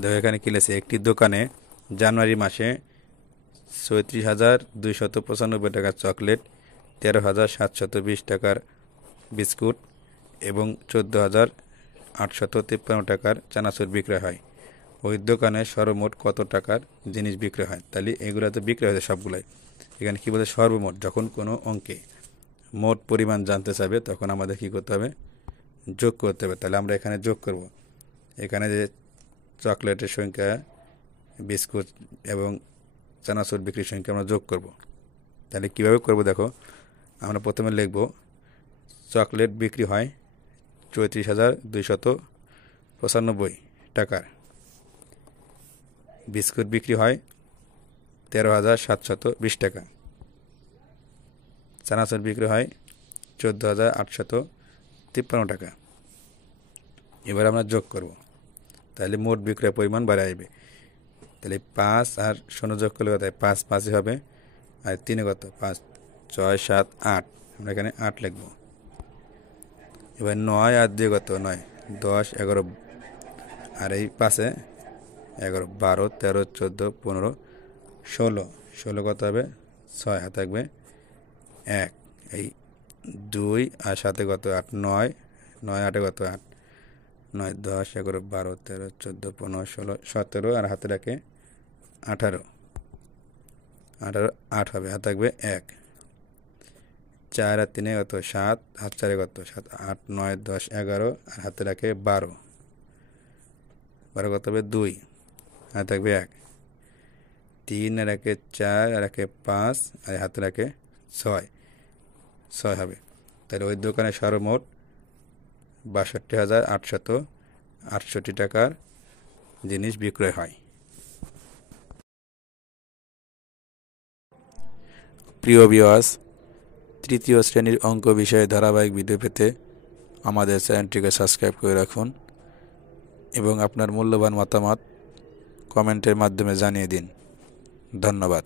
দেখো এখানে কি লেখছে, একটি দোকানে জানুয়ারি মাসে ৩৬,২৯৫ টাকার চকলেট, ১৩,৭২০ টাকার বিস্কুট এবং ১৪,৮৫৩ টাকার চানাচুর বিক্রয় হয়। ওই দোকানে সর্বমোট কত টাকার জিনিস বিক্রয় হয়? তাহলে এগুলো তো বিক্রয় হয়েছে সবগুলাই। এখানে কী বলছে, সর্বমোট। যখন কোনো অঙ্কে মোট পরিমাণ জানতে চাবে তখন আমাদের কী করতে হবে, যোগ করতে হবে। তাহলে আমরা এখানে যোগ করব। এখানে যে চকলেটের সংখ্যা, বিস্কুট এবং চানাচুর বিক্রির সংখ্যা আমরা যোগ করব। তাহলে কীভাবে করব দেখো, আমরা প্রথমে লিখব চকলেট বিক্রি হয় ৩৪,২৯৫ টাকার, বিস্কুট বিক্রি হয় ১৩,৭২০ টাকা, চানাচুর বিক্রি হয় ১৪,৮৫৩ টাকা। এবার আমরা যোগ করব, তাহলে মোট বিক্রয় পরিমাণ বাড়ে আসবে। তাহলে ৫ আর ০ যোগ করলে কত হয়, ৫ ৫ই হবে, আর ৩ কত, ৫ ৬ ৭ ৮, আমরা এখানে ৮ লিখব। এবার ৯ আর ২ কত, ৯ ১০ ১১, আর এই ৫-এ ১১ ১২ ১৩ ১৪ ১৫ ১৬, ১৬ কত হবে, ৬ হাতে থাকবে ১, এই ২ আর ৭-এ কত ৮, ৯ ৯ ৮-এ কত ৮, ৯ ১০ ১১ ১২ ১৩ ১৪ ১৫ ১৬ ১৭, আর হাতে রাখে ১৮, ১৮ ৮ হবে, হাতে থাকবে ১, ৪ আর ৩-এ কত ৭, হাত ৪-এ কত ৭, ৮ ৯ ১০ ১১, আর হাতে রাখে ১২, ১২ কত হবে ২, হাতে থাকবে ১, ৩ আর ১-এ ৪, আর ১-এ ৫, আর হাতে রাখে ৬, ৬ হবে। তাহলে ওই দোকানে সর্বমোট ৬২,৮৬৮ টাকার জিনিস বিক্রয় হয়। প্রিয় ভিউয়ার্স, তৃতীয় শ্রেণীর অঙ্ক বিষয়ে ধারাবাহিক ভিডিও পেতে আমাদের চ্যানেলটিকে সাবস্ক্রাইব করে রাখুন এবং আপনার মূল্যবান মতামত কমেন্টের মাধ্যমে জানিয়ে দিন। ধন্যবাদ।